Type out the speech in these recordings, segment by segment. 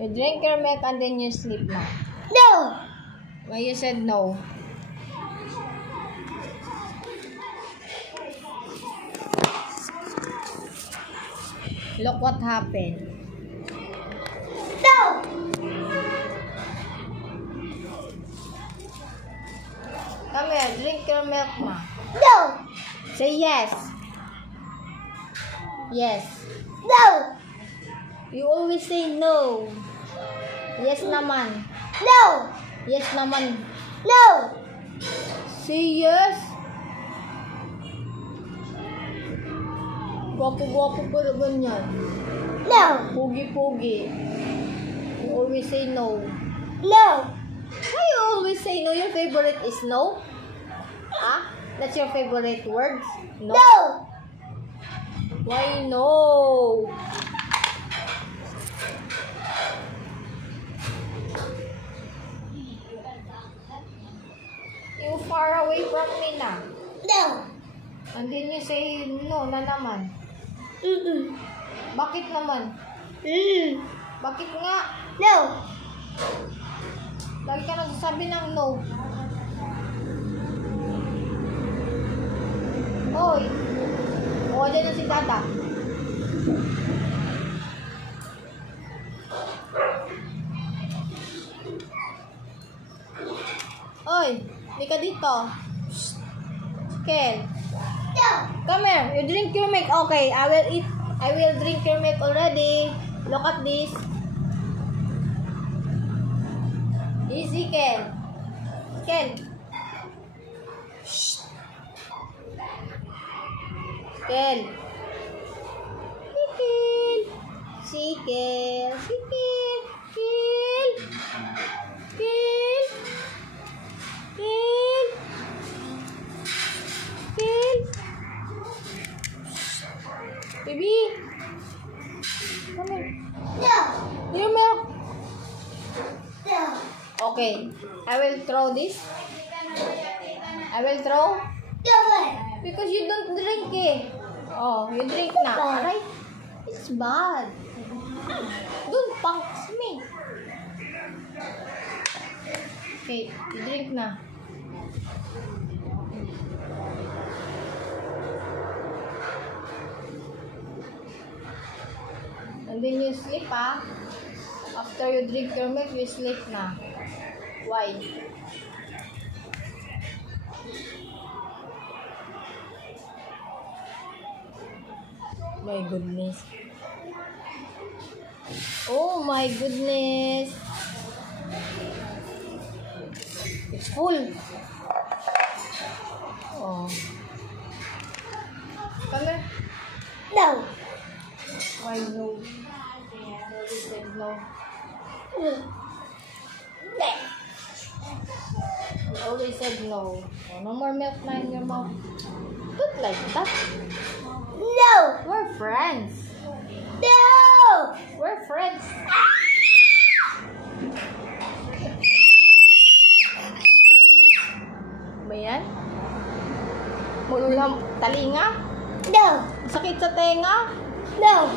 You drink your milk and then you sleep now. No. Why you said no? Look what happened. No. Come here, drink your milk na. No. Say yes. Yes. No. You always say no. Yes naman. No. Yes naman. No. Say yes. Gwapo-gwapo pa naman yan. No. Pogi-pogi. You always say no. No. Why you always say no? Your favorite is no? Huh? That's your favorite words? No? No. Why no? You far away from me na. No. And then you say no na naman. Bakit naman? Bakit nga? No. Lagi ka nagsasabi ng no. Hoy! O, dyan na si Tata. Hoy! Hindi ka dito. Shh! Kel. No. Come here. You drink your milk. Okay, I will eat. I will drink your milk already. Look at this. Easy, Kel. Kel. Shh. Kel. Kel. Si Kel. Si Kel. Kel. Kel. Kel. Kel. Baby. Come here. No. Your milk. No. Okay. I will throw this. I will throw. No way. Because you don't drink eh. Oh, you drink na. Alright? It's bad. Don't punch me. Okay, you drink na. And then you sleep ah. After you drink your milk, you sleep na. Why? My goodness. Oh my goodness. It's full. Oh. Come here. No. Why no? You said no. You always said no. Oh, no more milk na in your mouth. Don't like that. No. We're friends. No. We're friends. Ba yan? Mululam talinga? No. Sakit sa tenga? No.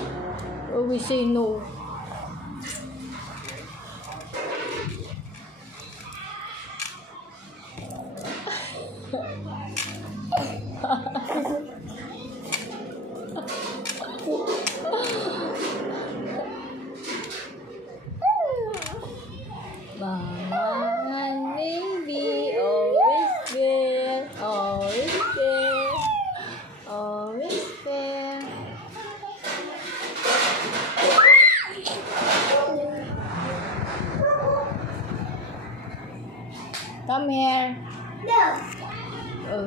Always say no. Mama, baby, always there, always there, always there. Come here. No.